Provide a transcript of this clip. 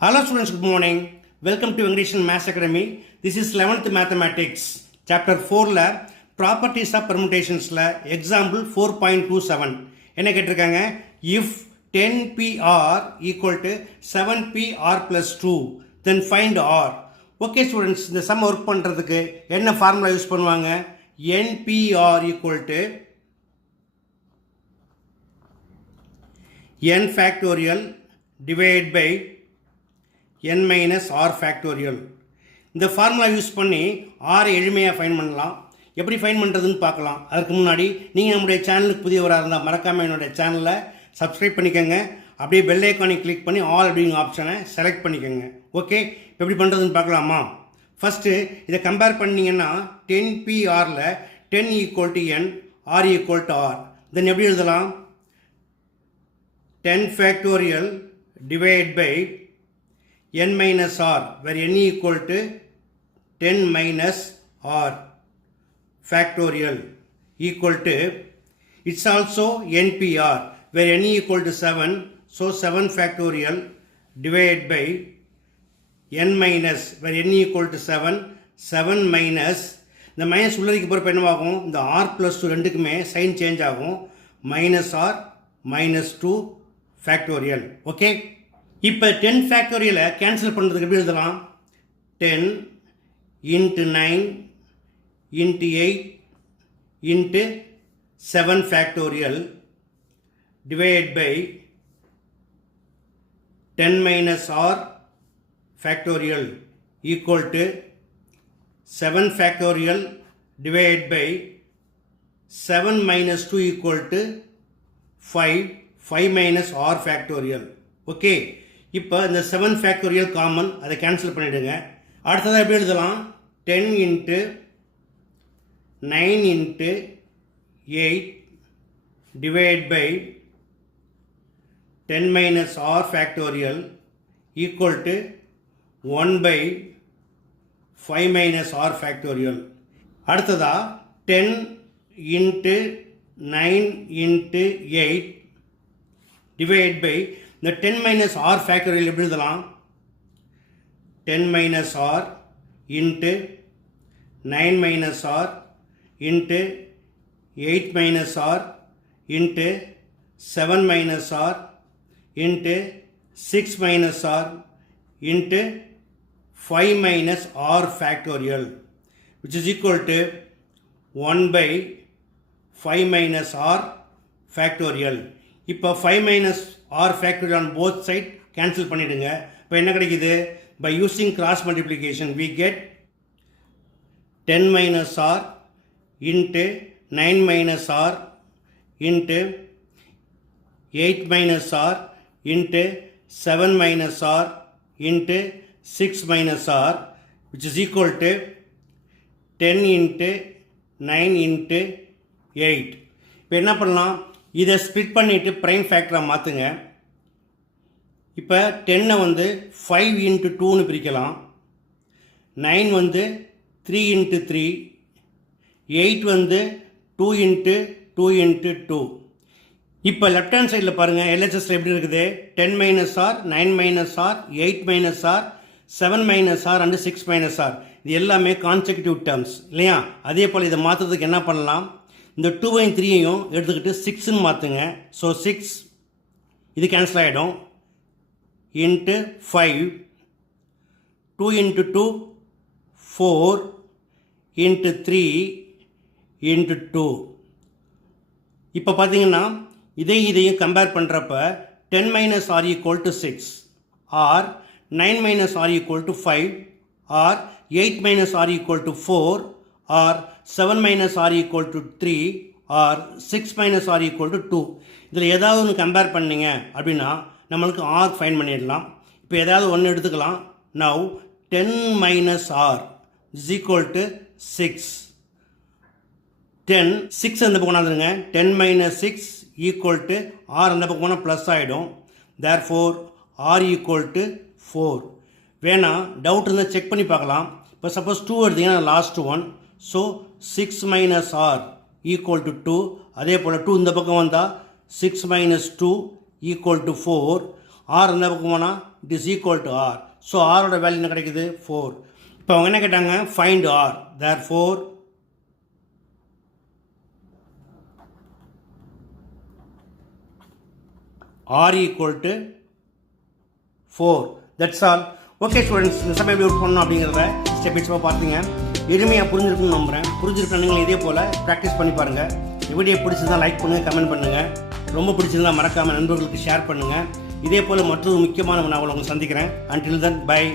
Hello students, good morning. Welcome to English and Maths Academy. This is 11th Mathematics, Chapter 4ல Properties of Permutationsல Example 4.27 என்ன கேட்டிருக்காங்க? If 10pr equal to 7pr plus 2, then find r. Okay students, இந்த sum work பண்ணுறதுக்கு என்ன formula use பண்ணுவாங்க? npr equal to n factorial divided by n minus r factorial. இந்த formula use பண்ணி r எளிமையாக find பண்ணலாம். எப்படி ஃபைண்ட் பண்ணுறதுன்னு பார்க்கலாம். அதுக்கு முன்னாடி நீங்கள் நம்முடைய சேனலுக்கு புதியவராக இருந்தால் மறக்காமல் என்னுடைய சேனலை சப்ஸ்கிரைப் பண்ணிக்கோங்க. அப்படியே பெல் ஐக்கானை கிளிக் பண்ணி ஆல் அப்படிங்கிற ஆப்ஷனை செலக்ட் பண்ணிக்கோங்க. ஓகே, எப்படி பண்ணுறதுன்னு பார்க்கலாமா? ஃபஸ்ட்டு இதை கம்பேர் பண்ணிங்கன்னா 10pr-ல 10 equal to n, r equal to r. தென் எப்படி எழுதலாம்? 10 factorial divided by n minus r, where n equal to 10 minus r factorial equal to, it's also npr, where n equal to 7, so 7 factorial divided by n minus, where n equal to 7, 7 minus, இந்த minus உள்ளதுக்கு போகிறப்ப என்னவாகும்? இந்த r plus 2 ரெண்டுக்குமே sign change ஆகும். Minus r minus 2 factorial. Okay, இப்போ 10 ஃபேக்டோரியலை cancel பண்ணுறதுக்கு எப்படி எழுதலாம்? 10 into 9 into 8 into 7 factorial divided by 10 minus r factorial equal to 7 factorial divided by 7 minus 2 equal to 5, 5 minus r factorial. Okay, இப்போ இந்த 7 factorial common, அதை cancel பண்ணிவிடுங்க. அடுத்ததாக எப்படி எழுதலாம்? 10 into 9 into 8 divided by 10 minus r factorial equal to 1 by 5 minus r factorial. அடுத்ததாக 10 into 9 into 8 divided by இந்த 10 minus r factorial எப்படி எழுதலாம்? 10 minus r into 9 minus r into 8 minus r into 7 minus r into 6 minus r into 5 minus r factorial, which is equal to 1 by 5 minus r factorial. இப்போ 5 minus r factorial on both side cancel பண்ணிவிடுங்க. இப்போ என்ன கிடைக்குது? By using cross multiplication we get 10 minus r into 9 minus r into 8 minus r into 7 minus r into 6 minus r, which is equal to 10 into 9 into 8. இப்போ என்ன பண்ணலாம்? இதை split பண்ணிவிட்டு prime ஃபேக்டராக மாற்றுங்க. இப்போ 10 வந்து 5 into 2ன்னு பிரிக்கலாம். 9 வந்து 3 into 3, 8 வந்து 2 into 2 into 2. இப்போ லெஃப்ட் ஹேண்ட் சைடில் பாருங்கள், எல்ஹெச்எஸில் எப்படி இருக்குது? 10 minus r, 9 minus r, 8 minus r, 7 minus r and 6 minus r. இது எல்லாமே கான்செக்யூட்டிவ் டேர்ம்ஸ் இல்லையா? அதே போல் இதை மாற்றுறதுக்கு என்ன பண்ணலாம்? இந்த 2ஐயும் 3ஐயும் எடுத்துக்கிட்டு 6ன்னு மாற்றுங்க. ஸோ 6 இது கேன்சல் ஆகிடும். into 5, 2 into 2, 4 into 3 into 2. இப்போ பார்த்தீங்கன்னா இதையும் கம்பேர் பண்ணுறப்ப 10 minus r equal to 6, or 9 minus r equal to 5, or 8 minus r equal to 4, or 7 minus r equal to 3, or 6 minus r equal to 2. இதில் ஏதாவது ஒன்று compare பண்ணிங்க அப்படின்னா நம்மளுக்கு r ஃபைண்ட் பண்ணிடலாம். இப்போ ஏதாவது ஒன்று எடுத்துக்கலாம். Now 10 minus r is equal to 6. 10, 6 அந்த பக்கம் வந்துடுங்க. 10 minus 6 equal to r அந்த பக்கம் போனால் ப்ளஸ் ஆகிடும். therefore r equal to 4. வேணாம், டவுட் இருந்தால் செக் பண்ணி பார்க்கலாம். இப்போ சப்போஸ் 2 எடுத்தீங்கன்னா last one. So 6 minus r equal to 2. அதே போல் 2 இந்த பக்கம் வந்தால் 6 minus 2 equal to 4. ஆர் இந்த பக்கம் போனால் it is equal to r. So ஆரோட வேல்யூ என்ன கிடைக்குது 4. இப்போ அவங்க என்ன கேட்டாங்க find r. therefore r equal to 4. that's all. Okay students, இந்த சமயம் எப்படி ஒர்க் பண்ணணும் அப்படிங்கிறத ஸ்டெப் பை ஸ்டெப்பாக பார்த்தீங்க. எளிமையாக புரிஞ்சிருக்குன்னு நம்புகிறேன். புரிஞ்சிருக்க நீங்கள் இதே போல் ப்ராக்டிஸ் பண்ணி பாருங்கள். வீடியோ பிடிச்சிருந்தால் லைக் பண்ணுங்கள், கமெண்ட் பண்ணுங்கள். ரொம்ப பிடிச்சிருந்தால் மறக்காமல் நண்பர்களுக்கு ஷேர் பண்ணுங்கள். இதே போல் மற்றொரு முக்கியமான நான் உங்களை சந்திக்கிறேன். until then bye.